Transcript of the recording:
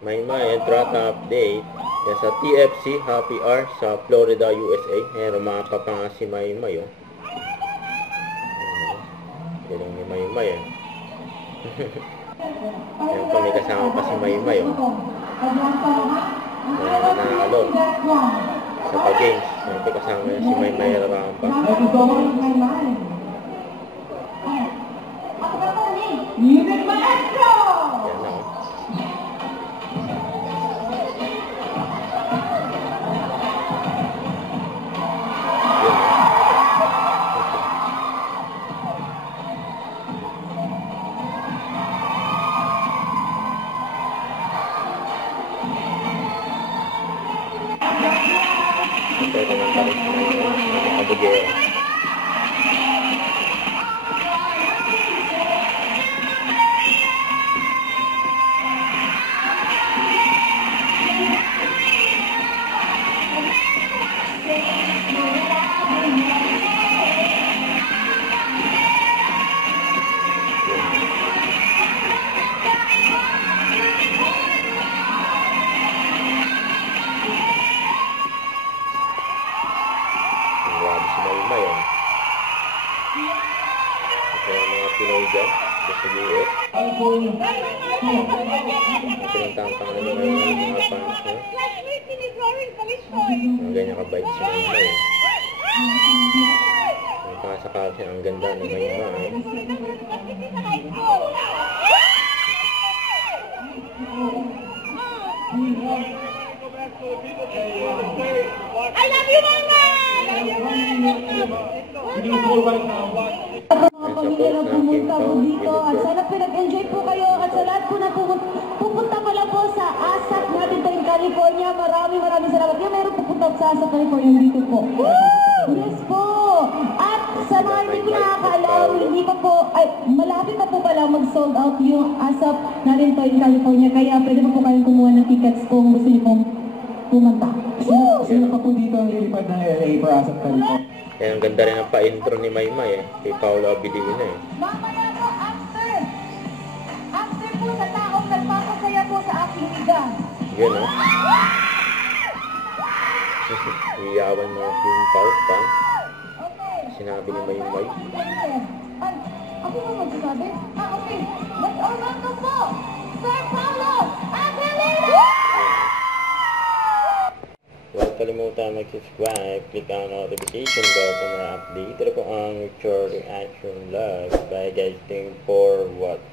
Maymay and track update. Yan sa TFC Happy Hour sa Florida, USA. Ayan, rumapa pa nga si Maymay, oh. Galing ni Maymay, eh. Ayan pa, may kasama pa si Maymay, oh. Nanalo sa pag-games. Ayan pa, kasama niya si Maymay Rampa. Yan na, oh. Pwede naman tayo sa kabugero. Grabe si Maymay, oh. Kaya mga Pinoy dyan, sa US. Pinagtampang na naman yung mga fans niya. Ang ganyan kabait si Maymay, eh. Ang pakasakal siya, ang ganda ni Maymay. I love you, Mama! Mga pamilya na pumunta po dito at sana pinag-enjoy po kayo at sa lahat po na pupunta pala po sa ASAP natin tayong California. Maraming salamat. Yung meron pupunta sa ASAP California dito po. Yes po! At sa mga hindi po nakakaalam, hindi pa po, ay malapit pa po pala mag-sold out yung ASAP natin tayong California. Kaya pwede po kayong kumuha ng tickets kung gusto niyo pong pumunta. Sino pa po dito ang lilipad ng LA for ASAP California? Kaya ang ganda rin ang pa-intro ni Maymay, eh. Kay Paolo Abilina, eh. Mamaya po, after po sa taong nagpapasaya po sa aking higa. Yun, oh. Iyawan mga King Pao, pa. Sinabi ni Maymay. Ay, ako mo magsasabi? Okay. Let's all welcome po, Sir Paolo Abilina! Huwag kalimutan mag-subscribe, click ang notification bell para ma-update. Ito po ang Richard Reaction Vlog. Bye guys, thank you for watching.